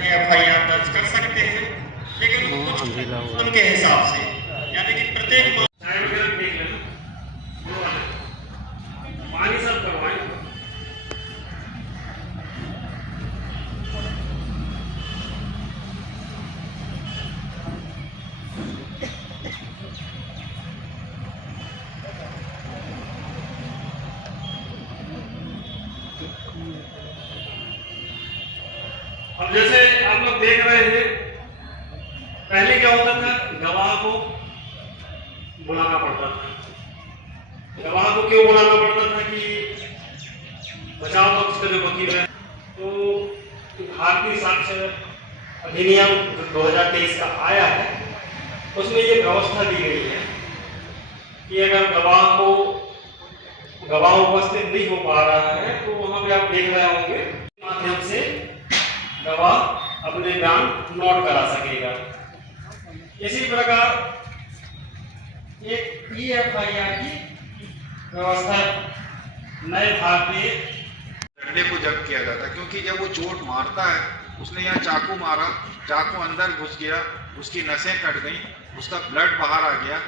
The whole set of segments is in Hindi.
अपनी FIR दर्ज कर सकते हैं, लेकिन कुछ उनके हिसाब से, यानी कि प्रत्येक पानी सब करवाएं। अब जैसे आप लोग देख रहे हैं, पहले क्या होता था, गवाह को बुलाना पड़ता था। गवाह को क्यों बुलाना पड़ता था कि बचाव पक्ष का जो वकील है, तो भारतीय साक्ष्य अधिनियम 2023 का आया है, उसमें ये व्यवस्था दी गई है कि अगर गवाह उपस्थित नहीं हो पा रहा है, तो वहां पे आप देख रहे होंगे माध्यम से गवाह अपने बयान नोट करा सकेगा। इसी प्रकार एक EFIR की व्यवस्था नए भारतीय डंडे को जब्त किया जाता है, क्योंकि जब वो चोट मारता है, उसने यहाँ चाकू मारा, चाकू अंदर घुस गया, उसकी नसें कट गई, उसका ब्लड बाहर आ गया,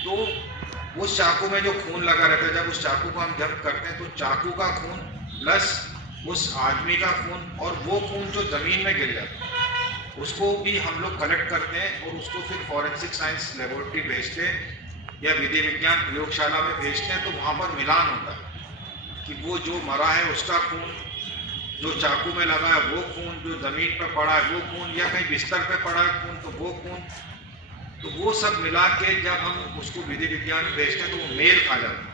तो उस चाकू में जो खून लगा रहता है, जब उस चाकू को हम जब्त करते हैं, तो चाकू का खून प्लस उस आदमी का खून और वो खून जो जमीन में गिर जाता है, उसको भी हम लोग कलेक्ट करते हैं और उसको फिर फॉरेंसिक साइंस लेबोरेटरी भेजते हैं या विधि विज्ञान प्रयोगशाला में भेजते हैं। तो वहाँ पर मिलान होता है कि वो जो मरा है उसका खून, जो चाकू में लगा है वो खून, जो जमीन पर पड़ा है वो खून, या कहीं बिस्तर पे पड़ा है खून तो वो खून, तो वो सब मिला के जब हम उसको विधि विज्ञान में भेजते हैं तो वो मेल खा जाता है।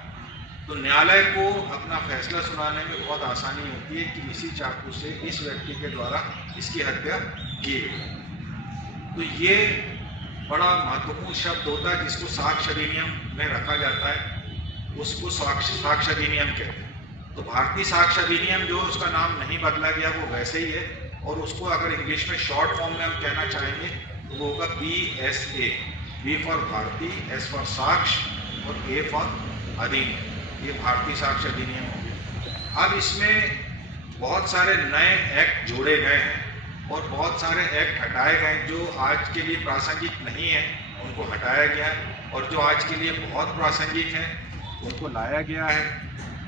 तो न्यायालय को अपना फैसला सुनाने में बहुत आसानी होती है कि इसी चाकू से इस व्यक्ति के द्वारा इसकी हत्या की गई। तो ये बड़ा महत्वपूर्ण शब्द होता है जिसको साक्ष्य अधिनियम में रखा जाता है, उसको साक्ष्य अधिनियम कहते हैं। तो भारतीय साक्ष्य अधिनियम जो उसका नाम नहीं बदला गया, वो वैसे ही है, और उसको अगर इंग्लिश में शॉर्ट फॉर्म में हम कहना चाहेंगे तो वो होगा BSA, B फॉर भारतीय, S फॉर साक्ष्य और A फॉर अधिनियम। ये भारतीय साक्ष्य अधिनियम हो गया। अब इसमें बहुत सारे नए एक्ट जोड़े गए हैं और बहुत सारे एक्ट हटाए गए जो आज के लिए प्रासंगिक नहीं है, उनको हटाया गया है, और जो आज के लिए बहुत प्रासंगिक हैं उनको लाया गया है।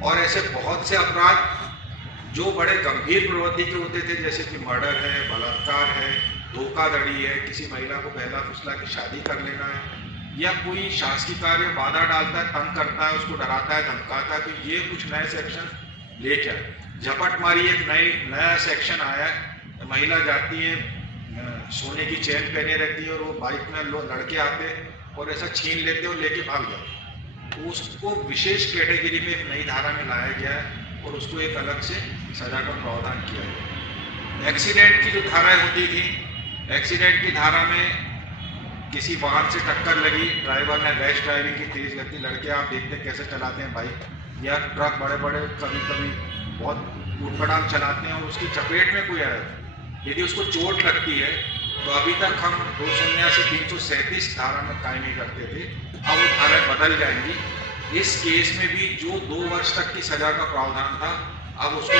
और ऐसे बहुत से अपराध जो बड़े गंभीर प्रवृत्ति के होते थे, जैसे कि मर्डर है, बलात्कार है, धोखाधड़ी है, किसी महिला को बहला फुसला के शादी कर लेना है, या कोई शासकीय कार्य बाधा डालता है, तंग करता है, उसको डराता है, धमकाता है, तो ये कुछ नए सेक्शन लेके आए। झपटमारी एक नया सेक्शन आया है। महिला जाती है, सोने की चेन पहने रहती है और वो बाइक में लड़के आते और ऐसा छीन लेते और लेके भाग जाते, तो उसको विशेष कैटेगरी में एक नई धारा में लाया गया है और उसको एक अलग से सजा का प्रावधान किया गया। एक्सीडेंट की जो धाराएं होती थी, एक्सीडेंट की धारा में किसी वाहन से टक्कर लगी, ड्राइवर ने रैश ड्राइविंग की, तेज गति, लड़के आप देखते हैं कैसे चलाते हैं बाइक या ट्रक, बड़े बड़े कभी कभी बहुत ऊटपटांग चलाते हैं, और उसकी चपेट में कोई आया, यदि उसको चोट लगती है तो अभी तक हम 279 से 337 धारा में कायमी करते थे, अब वो धाराएं बदल जाएंगी। इस केस में भी जो 2 वर्ष तक की सजा का प्रावधान था, अब उसको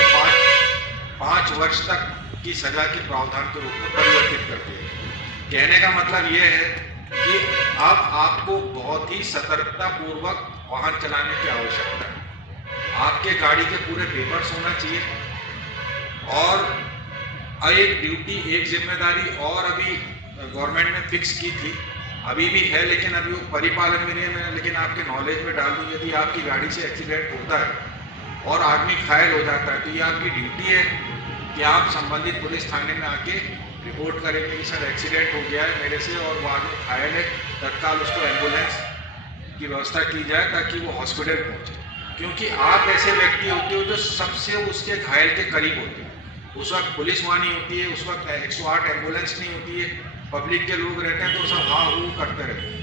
5 वर्ष तक की सजा के प्रावधान के रूप में परिवर्तित कर दिया। कहने का मतलब यह है कि अब आपको बहुत ही सतर्कता पूर्वक वाहन चलाने की आवश्यकता है। आपके गाड़ी के पूरे पेपर्स होना चाहिए, और एक ड्यूटी, एक जिम्मेदारी और अभी गवर्नमेंट ने फिक्स की थी, अभी भी है लेकिन अभी वो परिपालन में नहीं है, मैं लेकिन आपके नॉलेज में डाल दूँ, यदि आपकी गाड़ी से एक्सीडेंट होता है और आदमी घायल हो जाता है, तो ये आपकी ड्यूटी है कि आप संबंधित पुलिस थाने में आके रिपोर्ट करेंगे कि सर एक्सीडेंट हो गया है मेरे से और वो आदमी घायल है, तत्काल उसको एम्बुलेंस की व्यवस्था की जाए ताकि वो हॉस्पिटल पहुंचे। क्योंकि आप ऐसे व्यक्ति होते हो जो सबसे उसके घायल के करीब होते हैं। उस वक्त पुलिस वहाँ नहीं होती है, उस वक्त 108 एम्बुलेंस नहीं होती है, पब्लिक के लोग रहते हैं तो सब हाँ हूँ करते रहते हैं।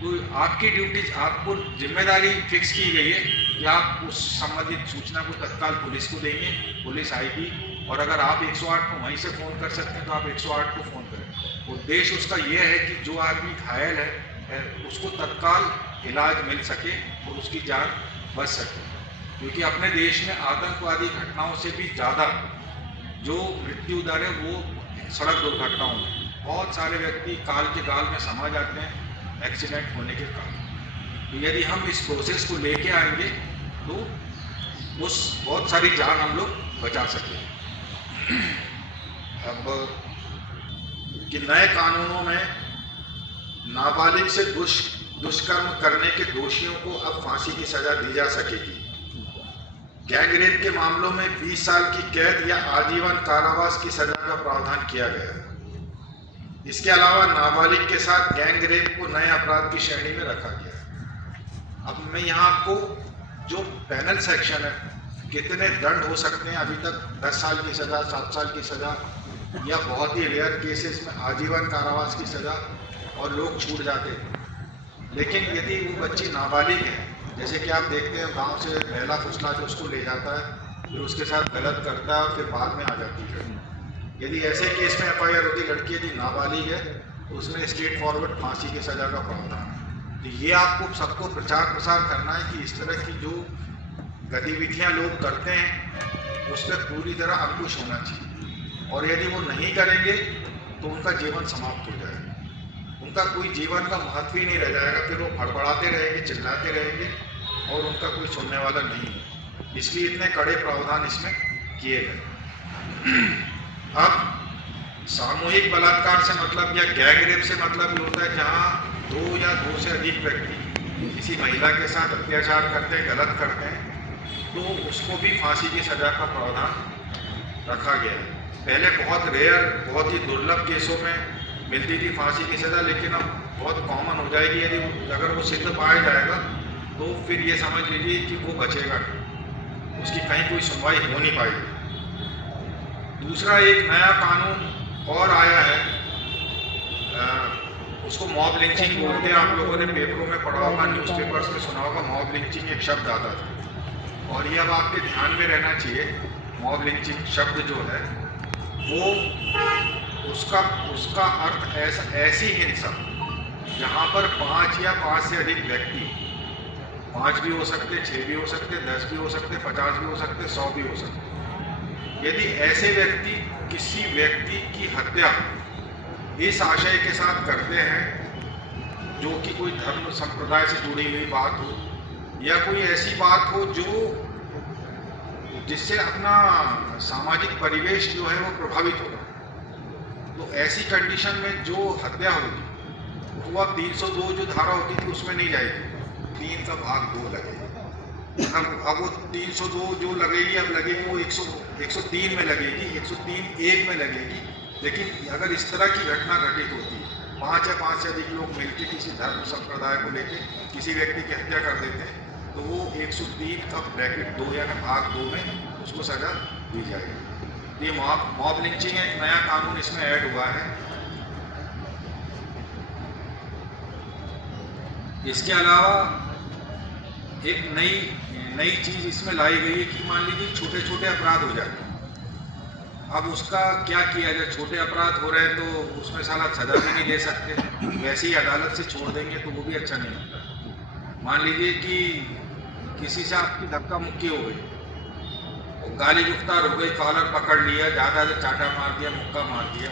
तो आपकी ड्यूटी, आपको जिम्मेदारी फिक्स की गई है कि आप उस संबंधित सूचना को तत्काल पुलिस को देंगे, पुलिस आएगी, और अगर आप 108 को वहीं से फ़ोन कर सकते हैं तो आप 108 को फ़ोन करें। उद्देश्य उसका यह है कि जो आदमी घायल है उसको तत्काल इलाज मिल सके और उसकी जान बच सके। क्योंकि अपने देश में आतंकवादी घटनाओं से भी ज़्यादा जो मृत्यु दर है वो सड़क दुर्घटनाओं में बहुत सारे व्यक्ति काल के गाल में समा जाते हैं एक्सीडेंट होने के कारण। तो यदि हम इस प्रोसेस को लेके आएंगे तो उस बहुत सारी जान हम लोग बचा सकेंगे। अब कि नए कानूनों में नाबालिग से दुष्कर्म करने के दोषियों को अब फांसी की सजा दी जा सकेगी। गैंग रेप के मामलों में 20 साल की कैद या आजीवन कारावास की सजा का प्रावधान किया गया। इसके अलावा नाबालिग के साथ गैंग रेप को नए अपराध की श्रेणी में रखा गया। अब मैं यहाँ आपको जो पैनल सेक्शन है, कितने दंड हो सकते हैं, अभी तक 10 साल की सजा, 7 साल की सजा या बहुत ही रेयर केसेस में आजीवन कारावास की सजा और लोग छूट जाते हैं। लेकिन यदि वो बच्ची नाबालिग है, जैसे कि आप देखते हैं गांव से महिला फुसला के उसको ले जाता है, फिर उसके साथ गलत करता है और फिर बाद में आ जाती है। यदि ऐसे केस में FIR होती, लड़की यदि नाबालिग है तो उसमें स्ट्रेट फॉरवर्ड फांसी की सजा का प्रावधान है। तो ये आपको सबको प्रचार प्रसार करना है कि इस तरह की जो गतिविधियां लोग करते हैं उस पर पूरी तरह अंकुश होना चाहिए, और यदि वो नहीं करेंगे तो उनका जीवन समाप्त हो जाएगा, उनका कोई जीवन का महत्व ही नहीं रह जाएगा। फिर वो फड़फड़ाते रहेंगे, चिल्लाते रहेंगे और उनका कोई सुनने वाला नहीं है। इसलिए इतने कड़े प्रावधान इसमें किए गए। अब सामूहिक बलात्कार से मतलब या गैंग रेप से मतलब ये होता है जहाँ 2 या 2 से अधिक व्यक्ति किसी महिला के साथ अत्याचार करते हैं, गलत करते हैं, तो उसको भी फांसी की सजा का प्रावधान रखा गया है। पहले बहुत रेयर, बहुत ही दुर्लभ केसों में मिलती थी फांसी की सजा, लेकिन अब बहुत कॉमन हो जाएगी। यदि अगर वो सिद्ध पाया जाएगा तो फिर ये समझ लीजिए कि वो बचेगा नहीं, उसकी कहीं कोई सुनवाई हो नहीं पाएगी। दूसरा एक नया कानून और आया है, उसको मॉब लिंचिंग बोलते हैं। आप लोगों ने पेपरों में पढ़ा होगा, न्यूज़पेपर्स में सुना होगा, मॉब लिंचिंग एक शब्द आता था। और ये अब आपके ध्यान में रहना चाहिए, मॉब लिंचिंग शब्द जो है वो उसका अर्थ ऐसी हिंसा जहाँ पर 5 या 5 से अधिक व्यक्ति, 5 भी हो सकते, 6 भी हो सकते, 10 भी हो सकते, 50 भी हो सकते, 100 भी हो सकते, यदि ऐसे व्यक्ति किसी व्यक्ति की हत्या इस आशय के साथ करते हैं जो कि कोई धर्म संप्रदाय से जुड़ी हुई बात हो या कोई ऐसी बात हो जो जिससे अपना सामाजिक परिवेश जो है वो प्रभावित होगा, तो ऐसी कंडीशन में जो हत्या होगी वो अब 302 जो धारा होती थी उसमें नहीं जाएगी, 3 का भाग 2 लगेगी। अब वो 302 जो लगेगी अब लगेगी वो 103 में लगेगी, 103(1) में लगेगी। लेकिन अगर इस तरह की घटना घटित होती है, 5 या 5 से अधिक लोग मिलकर किसी धर्म संप्रदाय को लेकर किसी व्यक्ति की हत्या कर देते हैं, तो वो 103 का ब्रैकेट 2 यानी भाग 2 में उसको सजा दी जाएगी। ये मॉब लिंचिंग एक नया कानून इसमें ऐड हुआ है। इसके अलावा एक नई चीज़ इसमें लाई गई है कि मान लीजिए छोटे छोटे अपराध हो जाते हैं। अब उसका क्या किया जाए, छोटे अपराध हो रहे हैं तो उसमें साला सजा भी नहीं दे सकते, वैसे ही अदालत से छोड़ देंगे तो वो भी अच्छा नहीं होता। मान लीजिए कि किसी से आपकी धक्का मुक्की हो गई, गाली गुफ्तार हो गई, कॉलर पकड़ लिया, ज़्यादा से चाटा मार दिया, मुक्का मार दिया,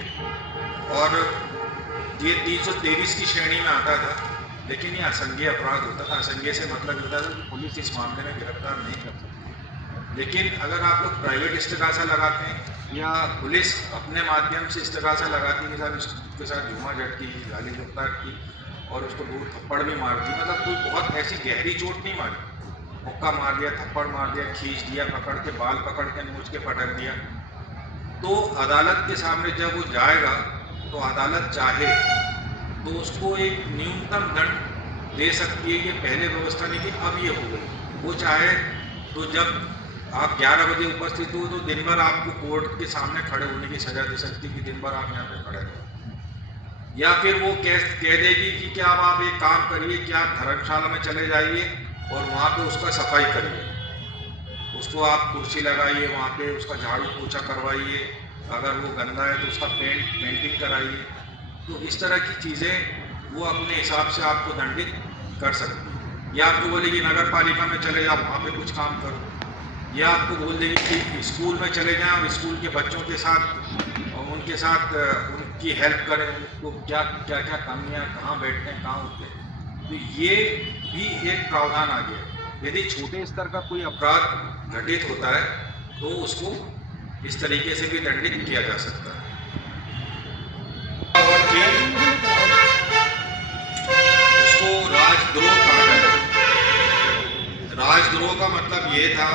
और ये 323 की श्रेणी में आता था, लेकिन ये असंज्ञेय अपराध होता था। असंज्ञेय से मतलब होता था कि पुलिस इस मामले में गिरफ्तार नहीं कर सकती। लेकिन अगर आप लोग प्राइवेट इस्तेगासा लगाते हैं या पुलिस अपने माध्यम से इस्तेगासा लगाती है, उसके साथ झूमा झटकी, गाली गुफ्तार की और उसको 2 थप्पड़ भी मार दी, मतलब कोई बहुत ऐसी गहरी चोट नहीं मारी, मुक्का मार दिया, थप्पड़ मार दिया, खींच दिया, पकड़ के बाल पकड़ के नोच के पटक दिया, तो अदालत के सामने जब वो जाएगा तो अदालत चाहे तो उसको एक न्यूनतम दंड दे सकती है। ये पहले व्यवस्था नहीं थी, अब ये हो गई। वो चाहे तो जब आप 11 बजे उपस्थित हो तो दिन भर आपको कोर्ट के सामने खड़े होने की सजा दे सकती कि दिन भर आप यहाँ पे खड़े रहो, या फिर वो कह देगी कि क्या अब आप एक काम करिए कि आप धर्मशाला में चले जाइए और वहाँ पे उसका सफाई करिए, उसको आप कुर्सी लगाइए, वहाँ पे उसका झाड़ू पोछा करवाइए, अगर वो गंदा है तो उसका पेंटिंग कराइए। तो इस तरह की चीज़ें वो अपने हिसाब से आपको दंडित कर सकती है। या आपको बोलेगी नगर पालिका में चले जाओ, वहाँ पे कुछ काम करो, या आपको बोल देगी कि स्कूल में चले जाएं और स्कूल के बच्चों के साथ उनके साथ उनकी हेल्प करें, उनको क्या क्या क्या कमियाँ, कहाँ बैठते हैं, कहाँ उठते हैं। तो ये भी एक प्रावधान आ गया। यदि छोटे स्तर का कोई अपराध घटित होता है तो उसको इस तरीके से भी दंडित किया जा सकता है। और फिर उसको राजद्रोह कहा जाता है। राजद्रोह का मतलब ये था,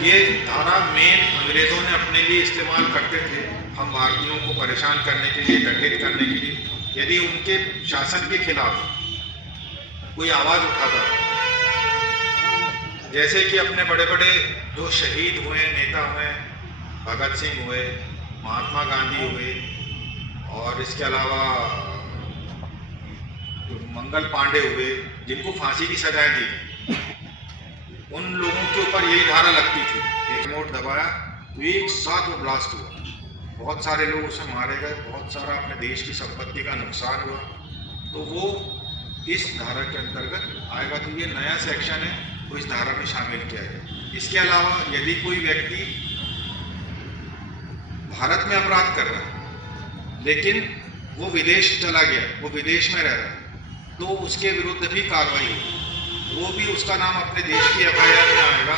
ये धारा मेन अंग्रेजों ने अपने लिए इस्तेमाल करते थे हम भारतीयों को परेशान करने के लिए, दंडित करने के लिए। यदि उनके शासन के खिलाफ कोई आवाज उठाता, जैसे कि अपने बड़े बड़े जो शहीद हुए नेता हुए, भगत सिंह हुए, महात्मा गांधी हुए, और इसके अलावा मंगल पांडे हुए, जिनको फांसी की सजाएं दी, उन लोगों के ऊपर यही धारा लगती थी। एक नोट दबाया तो एक साथ वो ब्लास्ट हुआ, बहुत सारे लोग उसमें मारे गए, बहुत सारा अपने देश की संपत्ति का नुकसान हुआ। तो वो इस धारा के अंतर्गत आएगा। तो ये नया सेक्शन है, वो इस धारा में शामिल किया गया। इसके अलावा यदि कोई व्यक्ति भारत में अपराध कर रहा है लेकिन वो विदेश चला गया, वो विदेश में रह रहा है, तो उसके विरुद्ध भी कार्रवाई होगी। वो भी, उसका नाम अपने देश की FIR में आएगा।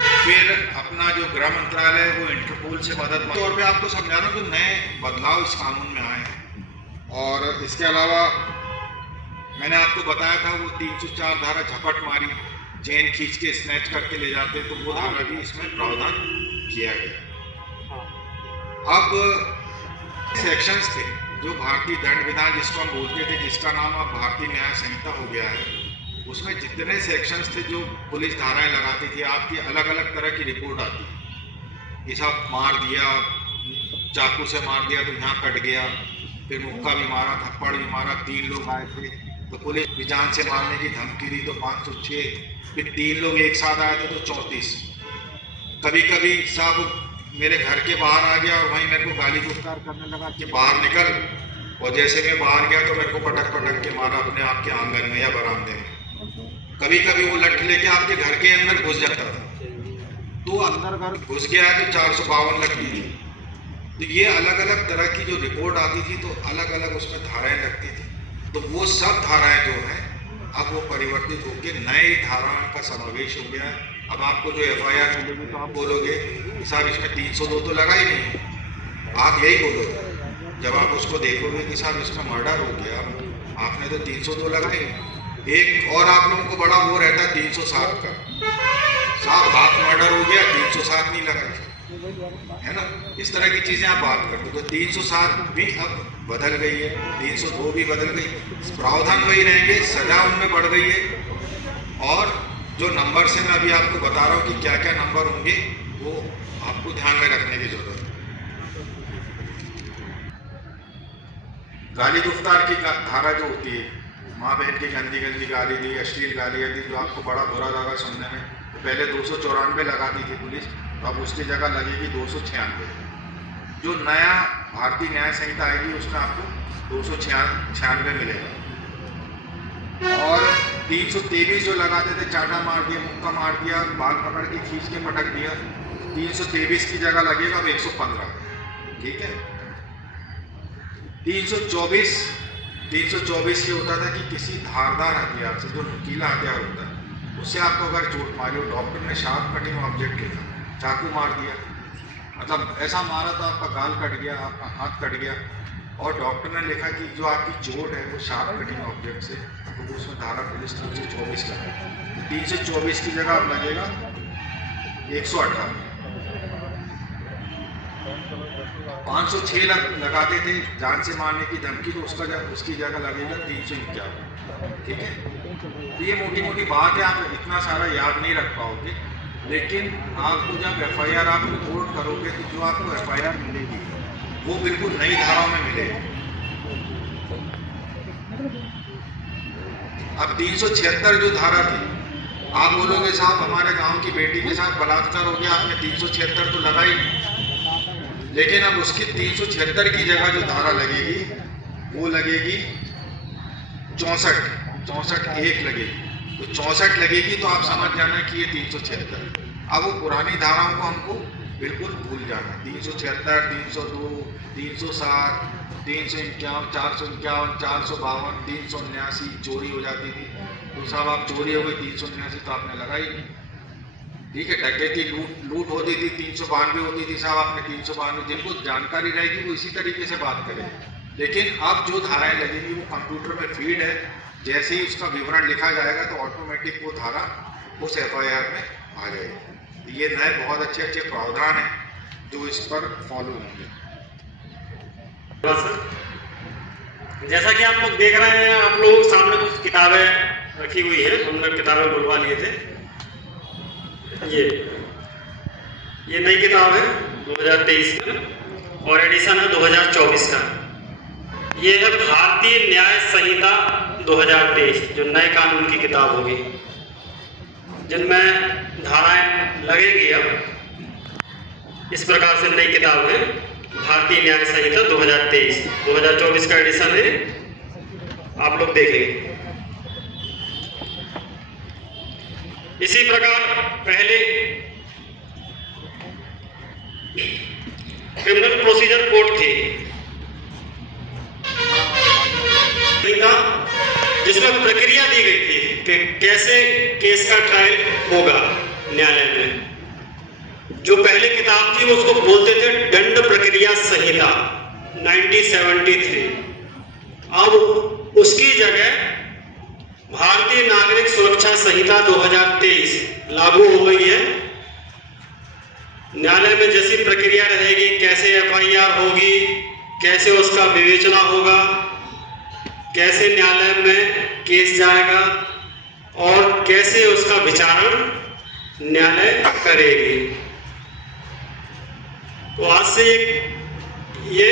फिर अपना जो गृह मंत्रालय है वो इंटरपोल से मदद तौर पे आपको समझा रहा हूँ, तो नए बदलाव इस कानून में आए हैं। और इसके अलावा मैंने आपको बताया था वो 304 धारा झपट मारी, चेन खींच के स्नैच करके ले जाते, तो वो धारा भी इसमें प्रावधान किया गया। अब सेक्शंस थे जो भारतीय दंड विधान जिसको हम बोलते थे, जिसका नाम अब भारतीय न्याय संहिता हो गया है, उसमें जितने सेक्शंस थे जो पुलिस धाराएं लगाती थी, आपकी अलग अलग तरह की रिपोर्ट आती, कि साहब मार दिया, चाकू से मार दिया तो यहाँ कट गया, फिर मुक्का भी मारा, थप्पड़ भी मारा, 3 लोग आए थे तो पुलिस भी जान से मारने की धमकी दी तो 506, फिर 3 लोग एक साथ आए थे तो 34। कभी कभी साहब मेरे घर के बाहर आ गया और वहीं मेरे को गाली गुफ्तार करने लगा कि बाहर निकल, और जैसे मैं बाहर गया तो मेरे को पटक पटक के मारा अपने आप के आंगन में या बरामदे में। कभी कभी वो लठ लेके आपके घर के अंदर घुस जाता था, तो अंदर घर घुस गया है तो 452 लगती थी। तो ये अलग अलग तरह की जो रिपोर्ट आती थी तो अलग अलग उसमें धाराएं लगती थी। तो वो सब धाराएं जो हैं अब वो परिवर्तित होकर नई धाराओं का समावेश हो गया है। अब आपको जो FIR मिलेगी तो आप बोलोगे साहब इसमें 302 तो लगा ही नहीं, आप यही बोलोगे जब आप उसको देखोगे कि साहब इसमें मर्डर हो गया, आपने तो 302 लगा ही नहीं। एक और आप लोगों को बड़ा वो रहता है 307 का, साहब हाथ मर्डर हो गया, 307 नहीं लगा, है ना। इस तरह की चीज़ें आप बात करते हो। तो 307 भी अब बदल गई है, 302 भी बदल गई, प्रावधान वही रहेंगे, सजा उनमें बढ़ गई है। और जो नंबर से मैं अभी आपको बता रहा हूँ कि क्या क्या नंबर होंगे, वो आपको ध्यान में रखने की जरूरत है। गाली गुफ्तार की धारा जो होती है, माँ बहन की गंदी गंदी गाली दी, अश्लील गालियाँ दी, जो आपको बड़ा बुरा लगा सुनने में, तो पहले 294 लगाती थी पुलिस, तो अब उसकी जगह लगेगी 296। जो नया भारतीय न्याय संहिता आएगी उसमें आपको 296 मिलेगा। और 323 जो लगाते थे, चाटा मार दिया, मुक्का मार दिया, बाल पकड़ के खींच के पटक दिया, 323 की जगह लगेगा अब 115। ठीक है। 324 ये होता था कि किसी धारदार हथियार से, जो नुकीला हथियार होता है, उससे आपको अगर चोट मारी हो, डॉक्टर ने शार्प कटिंग ऑब्जेक्ट लिखा, चाकू मार दिया, मतलब ऐसा मारा तो आपका गाल कट गया, आपका हाथ कट गया, और डॉक्टर ने लिखा कि जो आपकी चोट है वो शार्प कटिंग ऑब्जेक्ट से, तो उसमें धारा पुलिस 324 लगा। तो 324 की जगह अब लगेगा 118। 506 लगाते थे जान से मारने की धमकी, तो उसकी जगह लगेगा 351। ठीक है। तो ये मोटी मोटी बात है, आप इतना सारा याद नहीं रख पाओगे, लेकिन आपको जब FIR आप रिपोर्ट करोगे तो जो आपको FIR मिलेगी वो बिल्कुल नई धाराओं में मिलेगी। अब 376 जो धारा थी, आप बोलोगे साहब हमारे गांव की बेटी के साथ बलात्कार हो गया, आपने 376 तो लगा ही नहीं, लेकिन अब उसकी 376 की जगह जो धारा लगेगी वो लगेगी 64 लगेगी। तो 64 लगेगी तो आप समझ जाना कि ये 376। अब वो पुरानी धाराओं को हमको बिल्कुल भूल जाना। 376, 302, 307, 351, 451, 452, 379 चोरी हो जाती थी। तो साहब आप चोरी हो गई 379 तो आपने लगाई नहीं, ठीक है। डकैती लूट होती थी 392 होती थी, साहब आपने 392। जिनको जानकारी रहेगी वो इसी तरीके से बात करें। लेकिन अब जो धाराएं लगेंगी वो कंप्यूटर में फीड है, जैसे ही उसका विवरण लिखा जाएगा तो ऑटोमेटिक वो धारा उस FIR में आ जाएगी। ये नए बहुत अच्छे अच्छे प्रावधान हैं जो इस पर फॉलो होंगे। सर, जैसा कि आप लोग देख रहे हैं, आप लोगों के सामने कुछ किताबें रखी हुई है, हमने किताबें बुलवा लिए थे। ये नई किताब है 2023 की और एडिशन है 2024 का। ये है भारतीय न्याय संहिता 2023, जो नए कानून की किताब होगी, जिनमें धाराएं लगेंगी। अब इस प्रकार से नई किताब है भारतीय न्याय संहिता 2023, 2024 का एडिशन है, आप लोग देखेंगे। इसी प्रकार पहले क्रिमिनल प्रोसीजर कोड थी, जिसमें प्रक्रिया दी गई थी कि कैसे केस का ट्रायल होगा न्यायालय में। जो पहले किताब थी वो उसको बोलते थे दंड प्रक्रिया संहिता 1973। अब उसकी जगह भारतीय नागरिक सुरक्षा संहिता 2023 लागू हो गई है। न्यायालय में जैसी प्रक्रिया रहेगी, कैसे FIR होगी, कैसे उसका विवेचना होगा, कैसे न्यायालय में केस जाएगा और कैसे उसका विचारण न्यायालय करेगी। तो आज से ये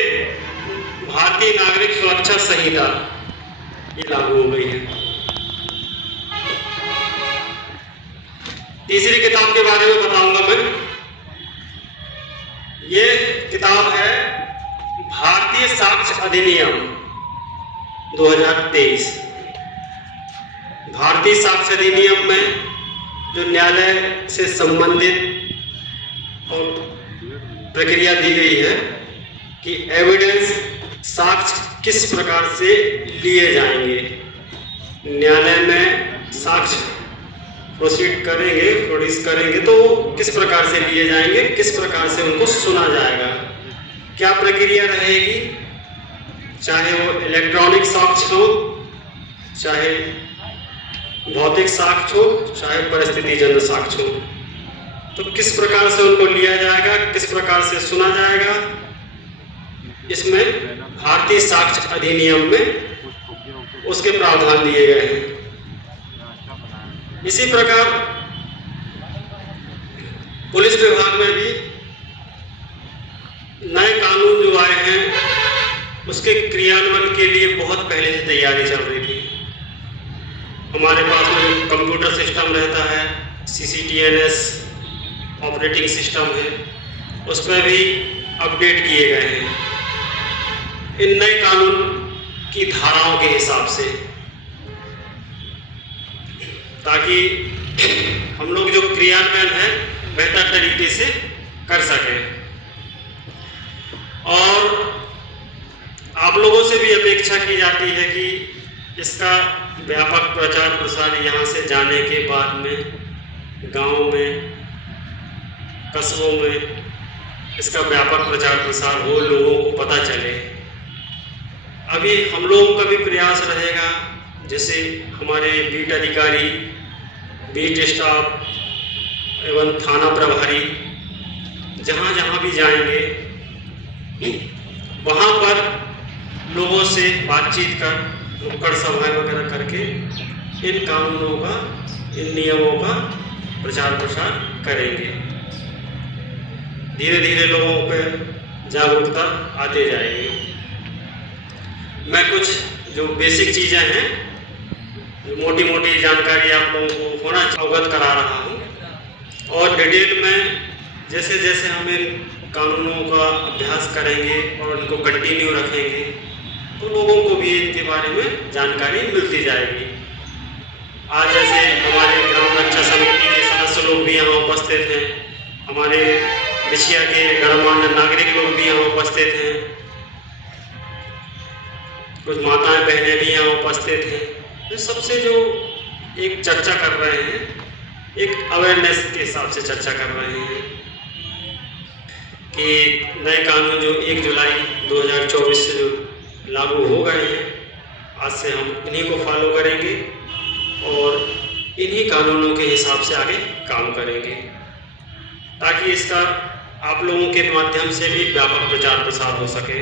भारतीय नागरिक सुरक्षा संहिता ये लागू हो गई है। तीसरी किताब के बारे में बताऊंगा मैं। ये किताब है भारतीय साक्ष्य अधिनियम 2023। भारतीय साक्ष्य अधिनियम में जो न्यायालय से संबंधित और प्रक्रिया दी गई है कि एविडेंस साक्ष्य किस प्रकार से लिए जाएंगे, न्यायालय में साक्ष्य प्रोसीड करेंगे, प्रोड्यूस करेंगे तो किस प्रकार से लिए जाएंगे, किस प्रकार से उनको सुना जाएगा, क्या प्रक्रिया रहेगी, चाहे वो इलेक्ट्रॉनिक साक्ष्य हो, चाहे भौतिक साक्ष्य हो, चाहे परिस्थितिजन्य साक्ष्य हो, तो किस प्रकार से उनको लिया जाएगा, किस प्रकार से सुना जाएगा, इसमें भारतीय साक्ष्य अधिनियम में उसके प्रावधान दिए गए हैं। इसी प्रकार पुलिस विभाग में भी नए कानून जो आए हैं उसके क्रियान्वयन के लिए बहुत पहले से तैयारी चल रही थी। हमारे पास में कंप्यूटर सिस्टम रहता है, CCTNS ऑपरेटिंग सिस्टम है, उस पर भी अपडेट किए गए हैं इन नए कानून की धाराओं के हिसाब से, ताकि हम लोग जो क्रियान्वयन है बेहतर तरीके से कर सकें। और आप लोगों से भी अपेक्षा की जाती है कि इसका व्यापक प्रचार प्रसार यहाँ से जाने के बाद में गांव में, कस्बों में इसका व्यापक प्रचार प्रसार हो, लोगों को पता चले। अभी हम लोगों का भी प्रयास रहेगा, जैसे हमारे बीट अधिकारी, बीट स्टाफ एवं थाना प्रभारी जहाँ जहाँ भी जाएंगे वहाँ पर लोगों से बातचीत कर, नुक्कड़ सभाएं वगैरह करके इन कानूनों का, इन नियमों का प्रचार प्रसार करेंगे। धीरे धीरे लोगों पर जागरूकता आते जाएगी। मैं कुछ जो बेसिक चीज़ें हैं, जो मोटी मोटी जानकारी आप लोगों को होना अवगत करा रहा हूँ, और डिटेल में जैसे जैसे हम इन कानूनों का अभ्यास करेंगे और इनको कंटिन्यू रखेंगे तो लोगों को भी इनके बारे में जानकारी मिलती जाएगी। आज जैसे हमारे ग्राम रक्षा समिति के सदस्य लोग भी यहाँ उपस्थित हैं, हमारे विषया के गणमान्य नागरिक लोग भी यहाँ उपस्थित हैं, कुछ माताएं बहनें भी यहाँ उपस्थित हैं। तो सबसे जो एक चर्चा कर रहे हैं, एक अवेयरनेस के हिसाब से चर्चा कर रहे हैं कि नए कानून जो 1 जुलाई 2024 से जो लागू हो गए हैं, आज से हम इन्हीं को फॉलो करेंगे और इन्हीं कानूनों के हिसाब से आगे काम करेंगे, ताकि इसका आप लोगों के माध्यम से भी व्यापक प्रचार प्रसार हो सके।